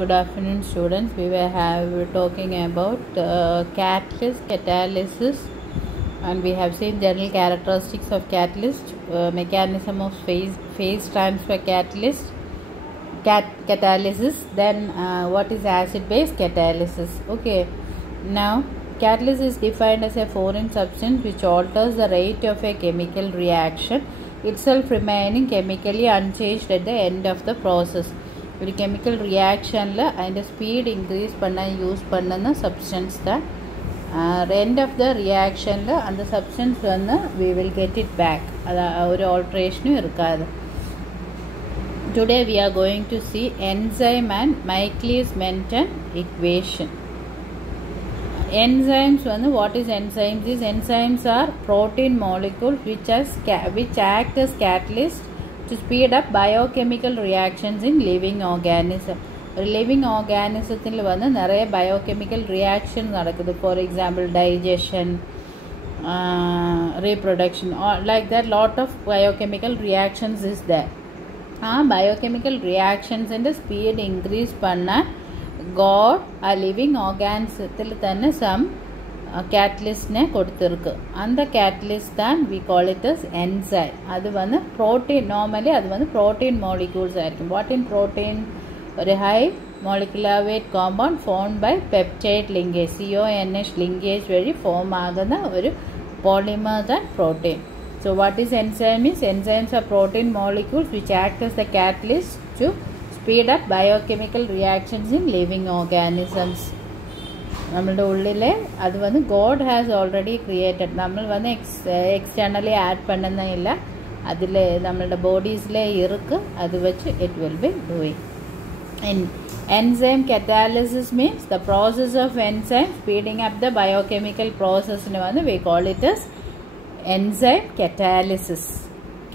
Good afternoon, students. We were talking about catalyst, catalysis, and we have seen general characteristics of catalyst, mechanism of phase transfer catalysis. Then what is acid-base catalysis? Okay. Now, catalyst is defined as a foreign substance which alters the rate of a chemical reaction, itself remaining chemically unchanged at the end of the process. ഒരു chemical റിയാക്ഷനിൽ അതിൻ്റെ speed increase பண்ண use பண்ணுന്ന substance தான் end of the റിയാക്ഷനിൽ அந்த substance வந்து we will get it back. அது ஒரு ஆல்ட்ரேஷனும் இருக்காது. Today we are going to see enzyme and Michaelis-Menten equation. Enzymes வந்து what is enzymes is enzymes are protein molecules which act as catalyst to speed up biochemical reactions in living organism. Living organism வந்து நிறைய biochemical reaction நடக்குது. For example, digestion, reproduction, or like that lot of biochemical reactions is there. Biochemical reactions in the speed increase பண்ண God a living organism തന്നെ some catalystനെ கொடுத்திருக்கு. அந்த catalyst தான் we call it as enzyme. அது வந்து protein, normally அது வந்து protein molecules ஆയിരിக்கும். What in protein? ஒரு high molecular weight compound formed by peptide linkage, CONH linkage வழி form ஆகுന്ന ஒரு polymer தான் protein. So what is enzyme is? Enzymes are protein molecules which act as the catalyst to speed up biochemical reactions in living organisms. നമ്മളുടെ ഉള്ളിൽ അത് വന്ന് God has already created. നമ്മൾ വന്ന് externally add പണ്ണുന്നില്ല. അതിൽ നമ്മളുടെ ബോഡീസിലെ ഇറുക്ക് അത് വെച്ച് it will be doing. Enzyme catalysis means the process of enzyme speeding up the biochemical പ്രോസസ്സിന് വന്ന് we call it as enzyme catalysis.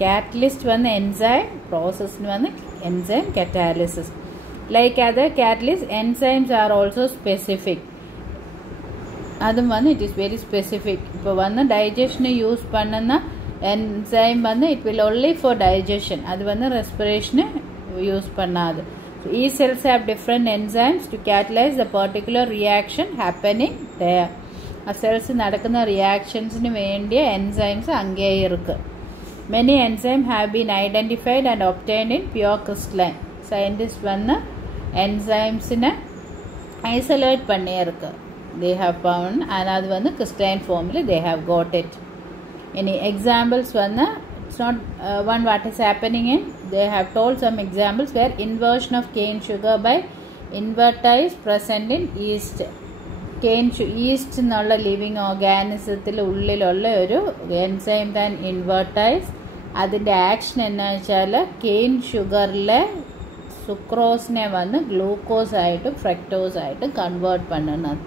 Catalyst വന്ന് എൻസൈം, പ്രോസസ്സിന് വന്ന് enzyme catalysis. Like other catalyst, enzymes are also specific. അതും വന്ന് it is very specific. ഇപ്പോൾ വന്ന് ഡൈജഷന് യൂസ് പണ്ണുന്ന എൻസൈം വന്ന് it will only for digestion. അത് വന്ന് റെസ്പിറേഷന് യൂസ് പണ്ണാതെ. ഈ cells have different enzymes to catalyse the particular reaction happening there. ആ സെൽസ് നടക്കുന്ന റിയാക്ഷൻസിന് വേണ്ടിയ എൻസൈംസ് അങ്ങേ ഇருக்கு. Many enzyme have been identified and obtained in pure crystalline. Scientist വന്ന് എൻസൈംസിനെ ഐസൊലേറ്റ് பண்ணியிருக்கு. They have found, and அது வந்து crystalline formula they have got it. Any examples வந்து it's not one what is happening in, they have told some examples where inversion of cane sugar by invertase present in yeast. yeast എന്നുള്ള living ഓർഗാനിസത്തിൽ ഉള്ളിലുള്ള ഒരു enzyme താൻ ഇൻവെർട്ടൈസ്. അതിൻ്റെ action എന്ന് വെച്ചാൽ cane ഷുഗറിലെ സുക്രോസിനെ വന്ന് glucose ആയിട്ടും ഫ്രക്ടോസ് ആയിട്ടും convert பண்ணுന്നത്.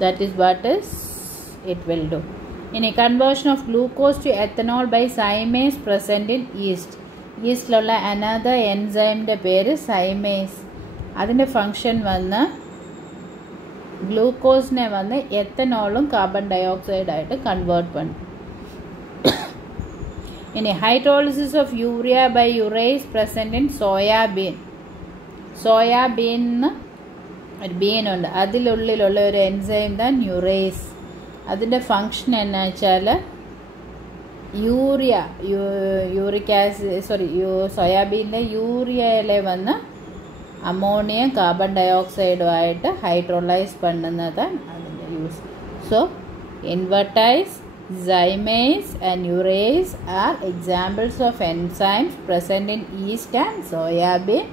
That is what is it will do. In a conversion of glucose to ethanol by zymase present in yeast. Yeastലുള്ള another enzyme ന്റെ പേര് zymase. അതിൻ്റെ ഫങ്ഷൻ വന്ന് ഗ്ലൂക്കോസിനെ വന്ന് എത്തനോളും കാർബൺ ഡയോക്സൈഡ് ആയിട്ട് convert பண்ணுം. In a hydrolysis of urea by urase present in soybean. soybean ഒരു ബീനുണ്ട്, അതിലുള്ളിലുള്ള ഒരു enzyme താൻ യുറേസ്. അതിൻ്റെ ഫങ്ഷൻ എന്ന് വെച്ചാൽ യൂറിക് ആസിഡ് സോയാബീനിലെ യൂറിയയിലെ വന്ന് അമോണിയം കാർബൺ ഡയോക്സൈഡുമായിട്ട് ഹൈഡ്രോളൈസ് பண்ணுന്നതാണ് അതിൻ്റെ use. So invertase, zymase and urase are examples of enzymes present in yeast and soybean,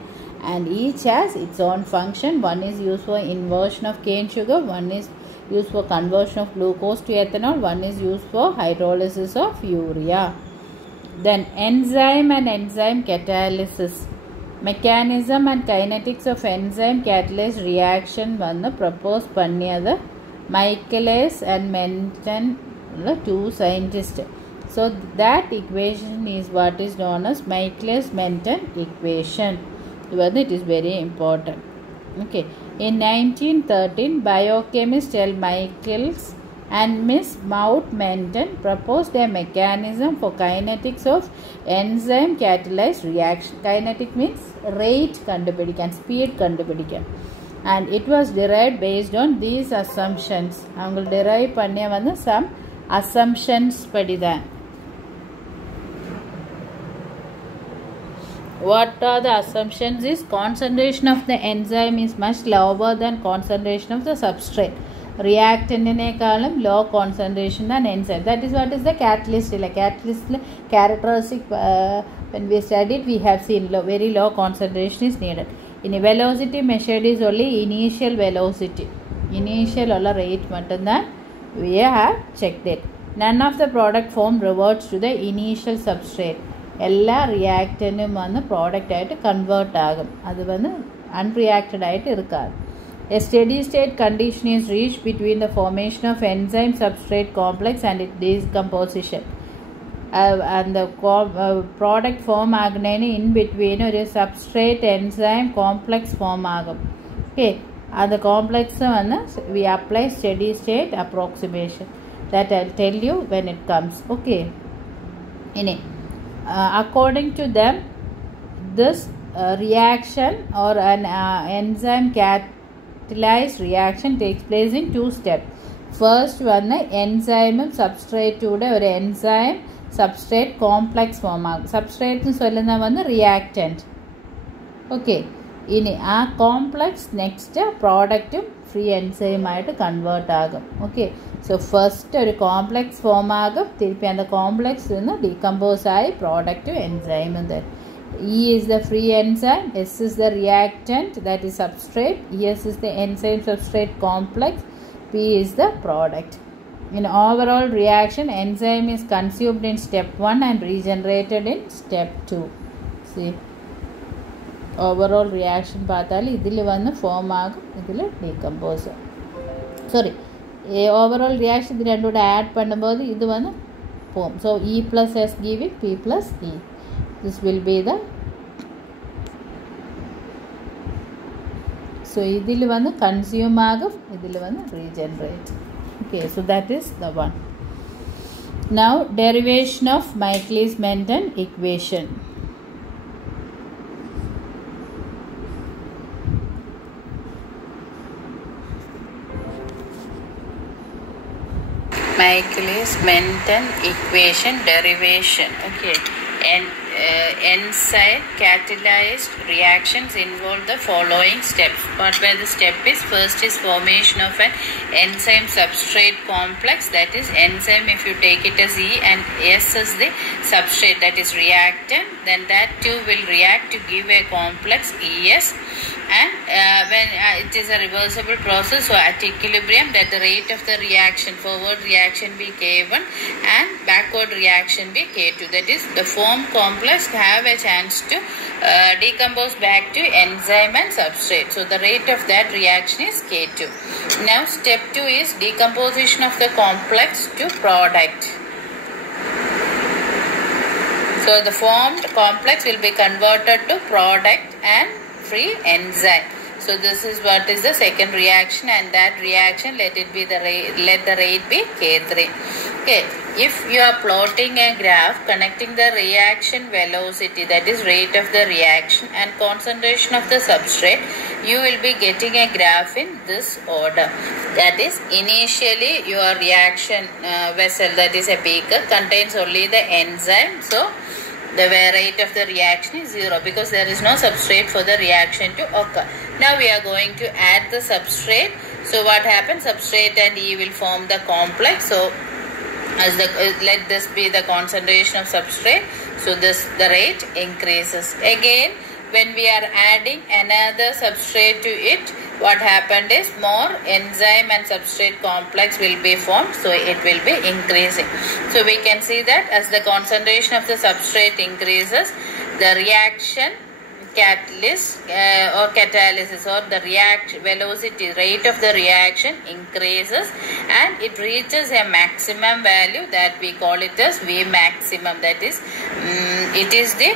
and each has its own function. One is used for inversion of cane sugar, one is used for conversion of glucose to ethanol, one is used for hydrolysis of urea. Then enzyme and enzyme catalysis. Mechanism and kinetics of enzyme catalyst reaction vannu propose panniyadu Michaelis and Menten, two scientists. So that equation is what is known as Michaelis-Menten equation. It is very important. Okay. In 1913, biochemist L. Michaelis and Miss Mount-Menton proposed a mechanism for kinetics of enzyme catalyzed reaction. Kinetic means rate kandupidikkan, speed kandupidikkan. And it was derived based on these assumptions. Avanga derive panniya vandu some assumptions padithaan. What are the assumptions is concentration of the enzyme is much lower than concentration of the substrate. Reactant low concentration than enzyme. That is what is the catalyst. Catalyst characteristic when we studied we have seen very low concentration is needed. In velocity measured is only initial velocity. Initial rate mattandan we have checked it. None of the product form reverts to the initial substrate. എല്ലാ റിയാക്റ്റൻറ്റും വന്ന് പ്രോഡക്റ്റായിട്ട് convert ആകും. അത് വന്ന് അൺറിയാക്റ്റഡ് ആയിട്ട് ഇരിക്കാറ്. A steady state condition is reached between the formation of enzyme substrate complex and its decomposition. And the product form ആകുന്നതിന് in between ഒരു substrate enzyme complex form ആകും. Okay, അത് complex വന്ന് we apply steady state approximation. That I'll tell you when it comes. Okay. ഇനി according to them, this reaction or an enzyme catalyzed reaction takes place in two steps. First one, enzyme substrate today or enzyme substrate complex form. Substrate is reactant. Okay. In a complex next product free enzyme convert agum. Okay. So first a complex form agum, and the complex decompose product enzyme. E is the free enzyme, S is the reactant, that is substrate, ES is the enzyme substrate complex, P is the product. In overall reaction, enzyme is consumed in step 1 and regenerated in step 2. See, overall reaction pathali idile vannu form agum, idile decompose. Sorry, overall reaction idu rendu add பண்ணும்போது இது வந்து form. So E plus S giving P plus E. This will be the, so idil vandu consume agum, idil vandu regenerate. Okay, so that is the one. Now derivation of Michaelis-Menten equation. Michaelis-Menten equation derivation. Okay, and enzyme catalyzed reactions involve the following steps. What were the step is, first is formation of an enzyme substrate complex, that is enzyme if you take it as E and S is the substrate, that is reactant, then that too will react to give a complex ES. And when it is a reversible process, so at equilibrium that the rate of the reaction, forward reaction be K1 and backward reaction be K2, that is the form complex have a chance to decompose back to enzyme and substrate. So the rate of that reaction is K2. Now step 2 is decomposition of the complex to product. So the formed complex will be converted to product and free enzyme. So this is what is the second reaction, and that reaction let it be the rate, let the rate be K3. Okay, if you are plotting a graph connecting the reaction velocity, that is rate of the reaction, and concentration of the substrate, you will be getting a graph in this order. That is, initially your reaction vessel, that is a beaker, contains only the enzyme. So the rate of the reaction is 0 because there is no substrate for the reaction to occur. Now we are going to add the substrate. So what happens? Substrate and E will form the complex. So as the let this be the concentration of substrate. So the rate increases. Again, when we are adding another substrate to it, what happened is more enzyme and substrate complex will be formed, so it will be increasing. So we can see that as the concentration of the substrate increases, the reaction catalyst or catalysis or the velocity rate of the reaction increases and it reaches a maximum value that we call it as V maximum. That is, it is the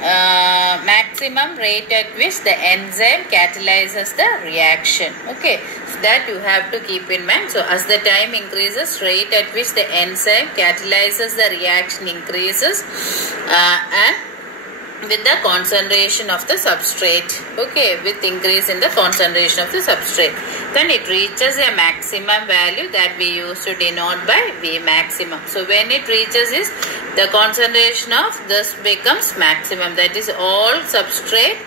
maximum rate at which the enzyme catalyzes the reaction. Okay, so that you have to keep in mind. So as the time increases, rate at which the enzyme catalyzes the reaction increases, and with the concentration of the substrate. Okay, with increase in the concentration of the substrate, then it reaches a maximum value that we used to denote by V maximum. So when it reaches is, the concentration of this becomes maximum, that is all substrate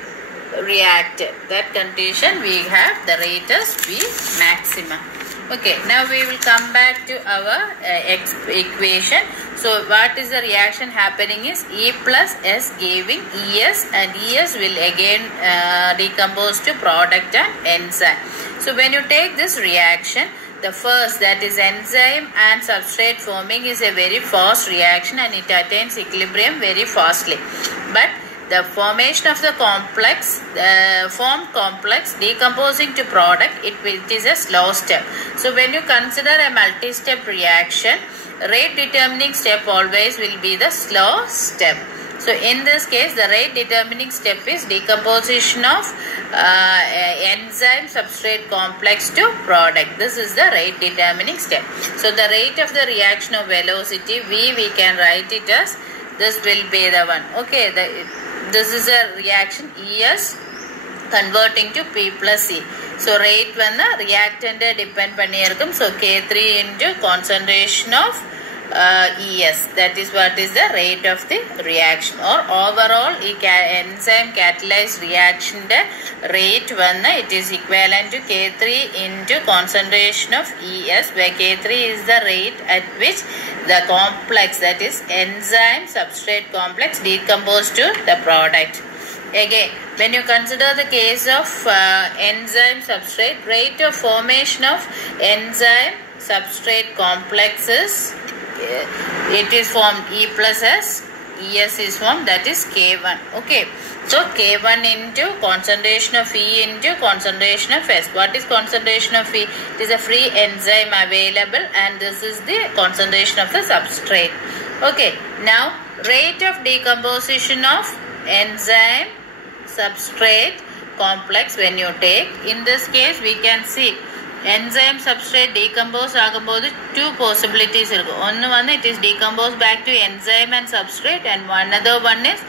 reacted. That condition we have the rate as V maximum. Okay, now we will come back to our equation. So what is the reaction happening is E plus S giving ES, and ES will again decompose to product and enzyme. So when you take this reaction, the first, that is enzyme and substrate forming, is a very fast reaction and it attains equilibrium very fastly. But the formation of the complex, formed complex decomposing to product, it is a slow step. So when you consider a multi-step reaction, rate determining step always will be the slow step. So in this case, the rate determining step is decomposition of enzyme substrate complex to product. This is the rate determining step. So the rate of the reaction of velocity V, we can write it as, this will be the one. Okay, this is a reaction ES converting to P plus E. So rate when the reactant depend pannirkum. So K3 into concentration of ES. That is what is the rate of the reaction, or overall enzyme catalyzed reaction rate when it is equivalent to K3 into concentration of ES, where K3 is the rate at which the complex, that is enzyme substrate complex, decompose to the product. Again, when you consider the case of enzyme substrate, rate of formation of enzyme substrate complexes, it is formed E plus S, ES is formed, that is K1. Okay, so K1 into concentration of E into concentration of S. What is concentration of E? It is a free enzyme available, and this is the concentration of the substrate. Okay, now rate of decomposition of enzyme substrate complex when you take, in this case we can see enzyme substrate decompose agumbodhu two possibilities irukku. One it is decomposed back to enzyme and substrate, and another one is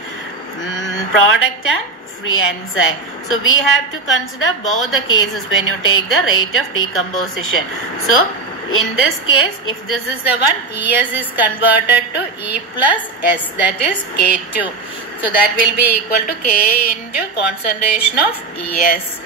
product and free enzyme. So we have to consider both the cases when you take the rate of decomposition. So in this case, if this is the one, ES is converted to E plus S, that is K2. So that will be equal to K into concentration of ES.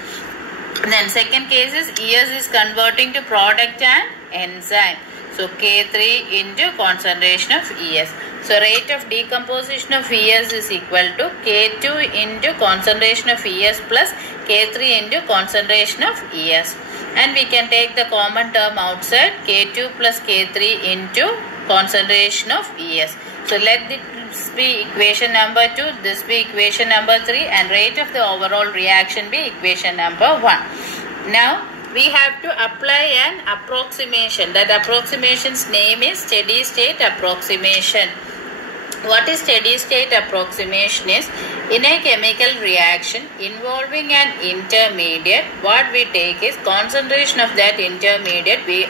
Then second case is ES is converting to product and enzyme. So K3 into concentration of ES. So rate of decomposition of ES is equal to K2 into concentration of ES plus K3 into concentration of ES. And we can take the common term outside, K2 plus K3 into concentration of ES. So let this be equation number 2, this be equation number 3, and rate of the overall reaction be equation number 1. Now we have to apply an approximation. That approximation's name is steady state approximation. What is steady state approximation is, in a chemical reaction involving an intermediate, what we take is concentration of that intermediate we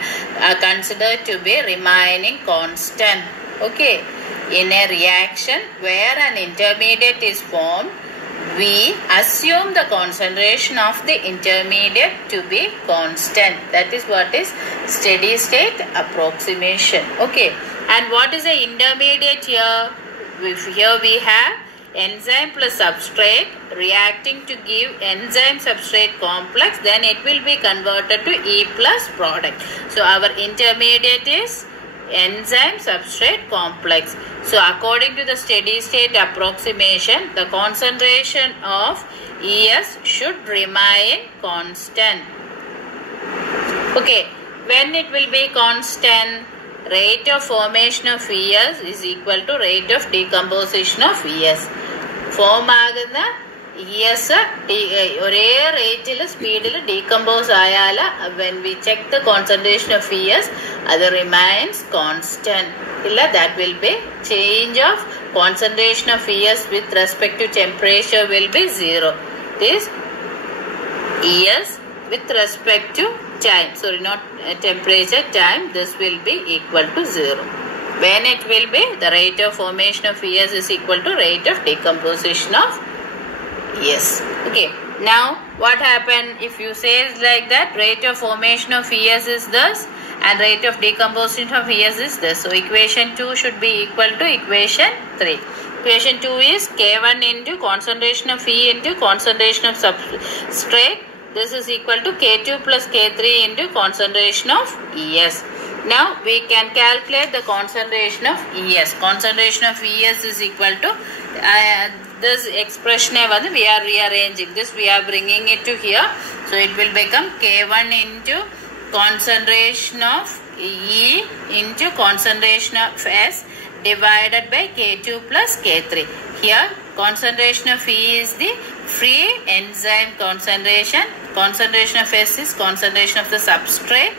consider to be remaining constant. Okay, in a reaction where an intermediate is formed, we assume the concentration of the intermediate to be constant. That is what is steady state approximation. Okay, and what is the intermediate here? Here we have enzyme plus substrate reacting to give enzyme substrate complex, then it will be converted to E plus product. So our intermediate is enzyme substrate complex. So according to the steady state approximation, the concentration of ES should remain constant. Okay, when it will be constant? Rate of formation of ES is equal to rate of decomposition of ES. Form aguna ES ഒരേ റേറ്റിൽ സ്പീഡിൽ decompose ആയാൽ when we check the concentration of ES, അത് remains constant. ഇല്ല, that will be change of concentration of ES with respect to temperature will be 0. This ES with respect to time, sorry, not temperature, time, this will be equal to 0. When it will be, the rate of formation of ES is equal to rate of decomposition of ES. Okay. Now, what happened if you say like that? Rate of formation of ES is this and rate of decomposition of ES is this. So, equation 2 should be equal to equation 3. Equation 2 is K1 into concentration of E into concentration of substrate. This is equal to K2 plus K3 into concentration of ES. Now, we can calculate the concentration of ES. Concentration of ES is equal to this expression we are rearranging this, we are bringing it to here. So, it will become K1 into concentration of E into concentration of S divided by K2 plus K3. Here, concentration of E is the free enzyme concentration. Concentration of S is concentration of the substrate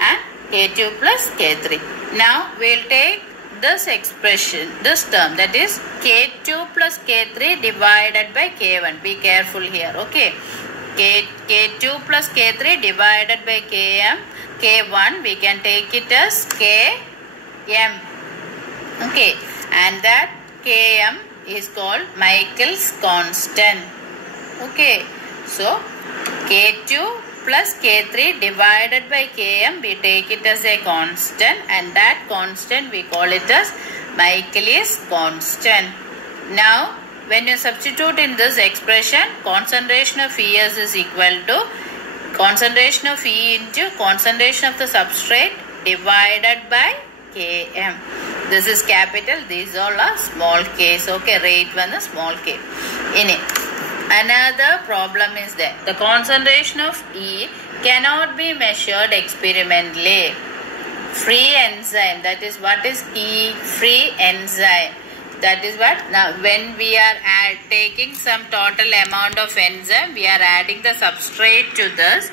and K2 plus K3. Now, we will take this expression, this term, that is K2 plus K3 divided by K1. Be careful here, okay. K2 plus K3 divided by K1, we can take it as Km. Okay, and that Km is called Michel's constant. Okay, so K2 plus K3 divided by Km, we take it as a constant, and that constant we call it as Michel's constant. Now, when you substitute in this expression, concentration of ES is equal to concentration of E into concentration of the substrate divided by Km. This is capital, these all are small case. Okay, rate one is small k. In it, another problem is that the concentration of E cannot be measured experimentally. Free enzyme, that is what is E? Free enzyme. That is what, now when we are taking some total amount of enzyme, we are adding the substrate to this.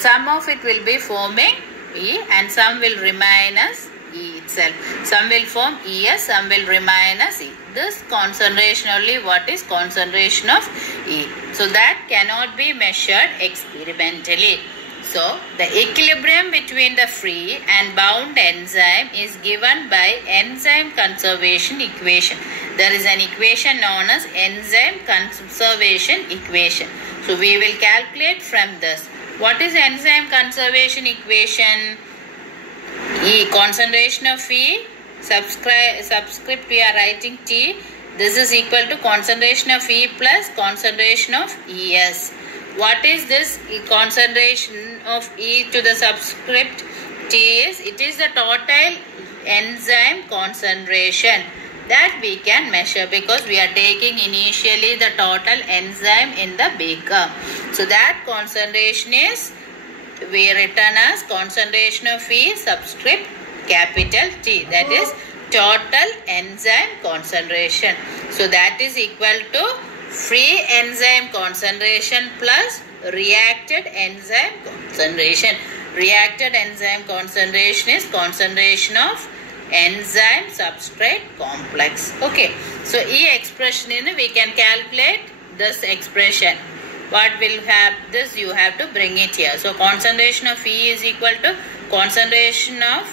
Some of it will be forming E and some will remain as E itself. Some will form ES, some will remain as E. This concentration only, what is concentration of E. So that cannot be measured experimentally. So the equilibrium between the free and bound enzyme is given by enzyme conservation equation. There is an equation known as enzyme conservation equation. So we will calculate from this. What is enzyme conservation equation? E, concentration of E, subscript we are writing T. This is equal to concentration of E plus concentration of ES. What is this concentration of E to the subscript T is? It is the total enzyme concentration that we can measure because we are taking initially the total enzyme in the beaker. So that concentration is, we written as concentration of E subscript capital T, that is total enzyme concentration. So that is equal to free enzyme concentration plus reacted enzyme concentration. Reacted enzyme concentration is concentration of enzyme substrate complex. Okay, so E expression we can calculate this expression. What will have this? You have to bring it here. So concentration of E is equal to concentration of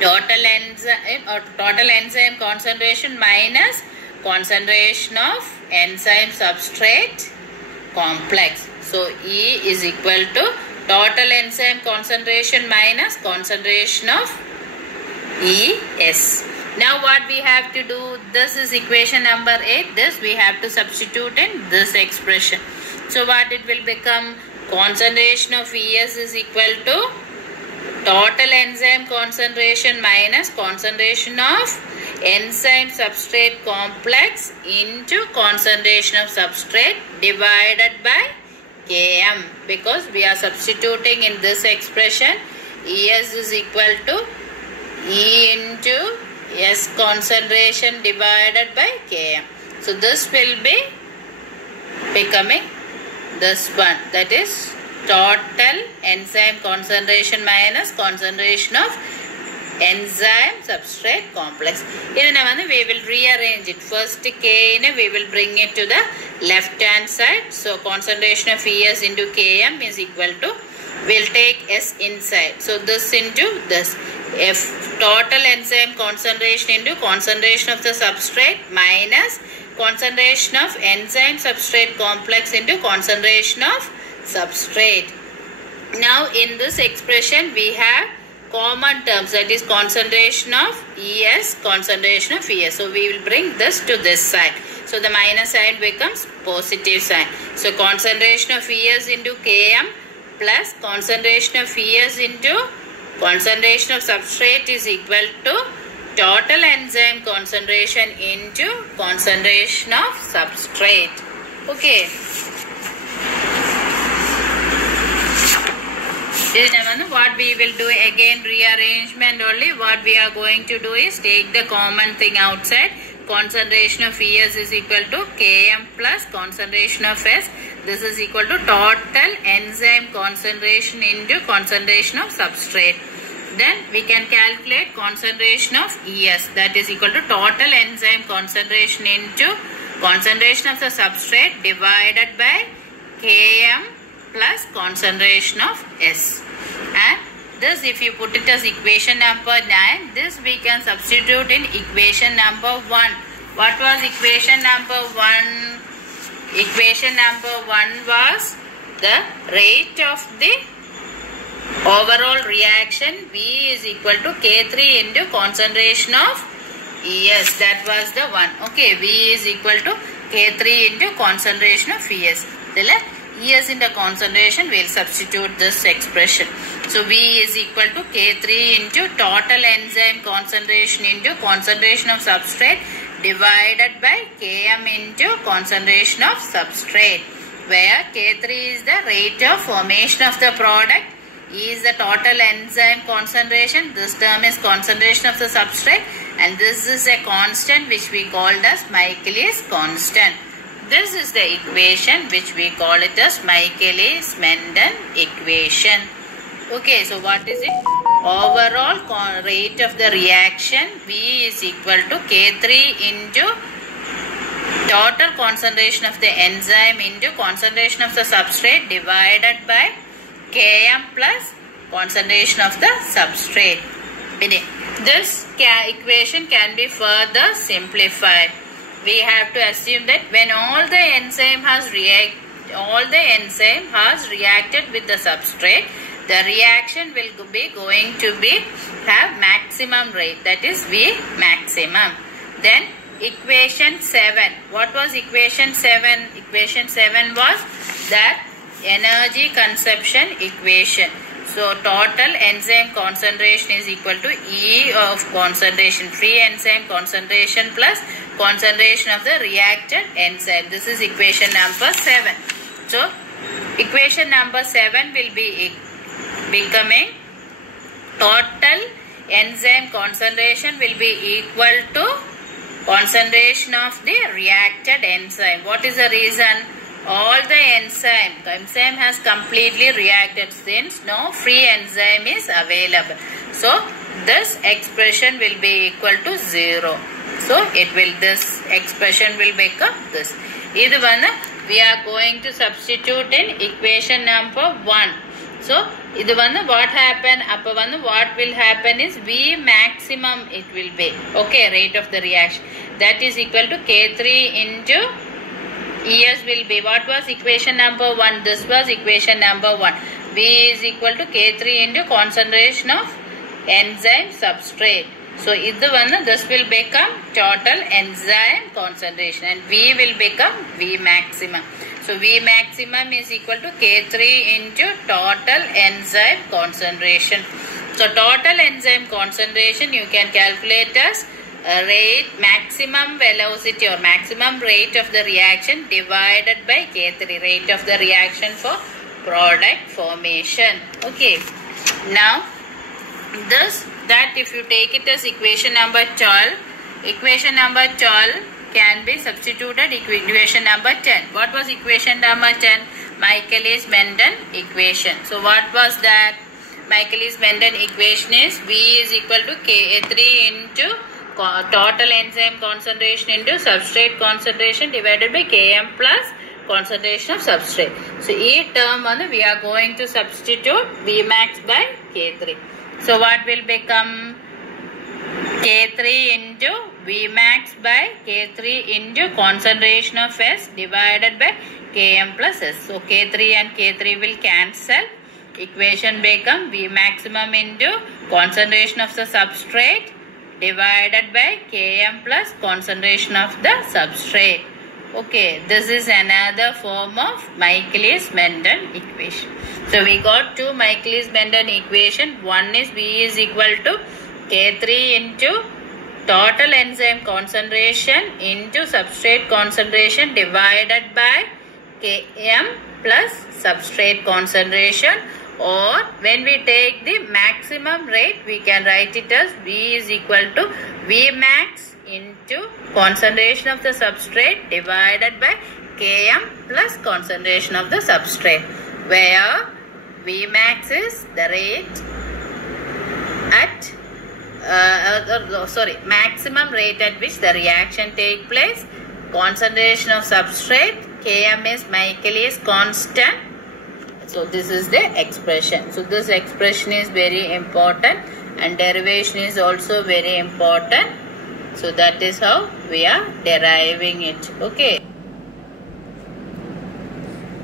total enzyme concentration minus concentration of enzyme substrate complex. So E is equal to total enzyme concentration minus concentration of ES. Now what we have to do, this is equation number 8. This we have to substitute in this expression. So what it will become? Concentration of ES is equal to total enzyme concentration minus concentration of enzyme substrate complex into concentration of substrate divided by Km, because we are substituting in this expression ES is equal to E into S concentration divided by Km. So this will be becoming this one, that is total enzyme concentration minus concentration of enzyme substrate complex. We will rearrange it. First K we will bring it to the left hand side. So concentration of ES into Km is equal to, we'll take S inside. So this into this. F total enzyme concentration into concentration of the substrate minus concentration of enzyme substrate complex into concentration of substrate. Now in this expression we have common terms, that is concentration of ES, concentration of ES. So we will bring this to this side. So the minus sign becomes positive sign. So concentration of ES into Km plus concentration of ES into concentration of substrate is equal to total enzyme concentration into concentration of substrate. Okay. What we will do again, rearrangement only. What we are going to do is take the common thing outside. Concentration of ES is equal to Km plus concentration of S. This is equal to total enzyme concentration into concentration of substrate. Then we can calculate concentration of ES, that is equal to total enzyme concentration into concentration of the substrate divided by Km plus concentration of S. And this, if you put it as equation number 9, this we can substitute in equation number 1. What was equation number 1? Equation number 1 was the rate of the overall reaction V is equal to K3 into concentration of ES. That was the one. Okay, V is equal to K3 into concentration of ES. ES into concentration, we will substitute this expression. So V is equal to K3 into total enzyme concentration into concentration of substrate divided by Km into concentration of substrate, where K3 is the rate of formation of the product, E is the total enzyme concentration, this term is concentration of the substrate, and this is a constant which we called as Michaelis constant. This is the equation which we call it as Michaelis-Menten equation. Okay, so what is it? Overall rate of the reaction V is equal to K3 into total concentration of the enzyme into concentration of the substrate divided by Km plus concentration of the substrate. This equation can be further simplified. We have to assume that when all the enzyme has reacted with the substrate, the reaction will be going to have maximum rate, that is V maximum. Then equation 7. What was equation 7? Equation 7 was that energy consumption equation. So total enzyme concentration is equal to E of concentration, free enzyme concentration plus concentration of the reacted enzyme. This is equation number 7. So equation number 7 will be becoming total enzyme concentration will be equal to concentration of the reacted enzyme. What is the reason? All the enzyme has completely reacted since no free enzyme is available. So this expression will be equal to 0. So this expression will become this. We are going to substitute in equation number 1. So what happen? What will happen is V maximum it will be. Okay, rate of the reaction. That is equal to K3 into ES will be, what was equation number 1? This was equation number 1. V is equal to K3 into concentration of enzyme substrate. So this will become total enzyme concentration and V will become V maximum. So V maximum is equal to K3 into total enzyme concentration. So total enzyme concentration you can calculate as rate, maximum velocity or maximum rate of the reaction divided by K3, rate of the reaction for product formation. Okay. Now that if you take it as equation number 12, equation number 12 can be substituted equation number 10. What was equation number 10? Michaelis-Menten equation. So what was that? Michaelis-Menten equation is V is equal to Ka3 into total enzyme concentration into substrate concentration divided by Km plus concentration of substrate. So, each term we are going to substitute Vmax by K3. So, what will become K3 into Vmax by K3 into concentration of S divided by Km plus S. So, K3 and K3 will cancel. Equation become V maximum into concentration of the substrate divided by Km plus concentration of the substrate. Okay, this is another form of Michaelis-Menten equation. So, we got two Michaelis-Menten equation. One is V is equal to K3 into total enzyme concentration into substrate concentration divided by Km plus substrate concentration, or when we take the maximum rate we can write it as V is equal to Vmax into concentration of the substrate divided by Km plus concentration of the substrate, where Vmax is the rate at maximum rate at which the reaction take place, concentration of substrate, Km is Michaelis constant. So, this is the expression. So, this expression is very important and derivation is also very important. So, that is how we are deriving it. Okay.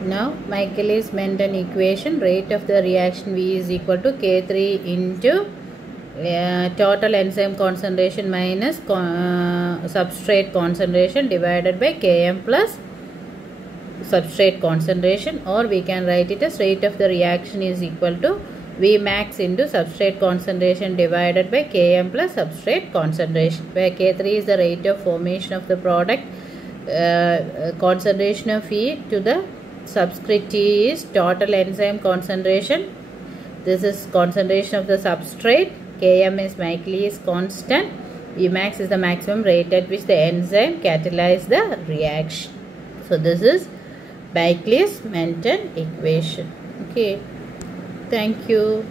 Now, Michaelis-Menten equation, rate of the reaction V is equal to K3 into total enzyme concentration minus substrate concentration divided by Km plus substrate concentration, or we can write it as rate of the reaction is equal to Vmax into substrate concentration divided by Km plus substrate concentration, where K3 is the rate of formation of the product, concentration of E to the subscript T is total enzyme concentration. This is concentration of the substrate. Km is Michaelis constant. Vmax is the maximum rate at which the enzyme catalyzes the reaction. So, this is Michaelis-Menten equation. Okay. Thank you.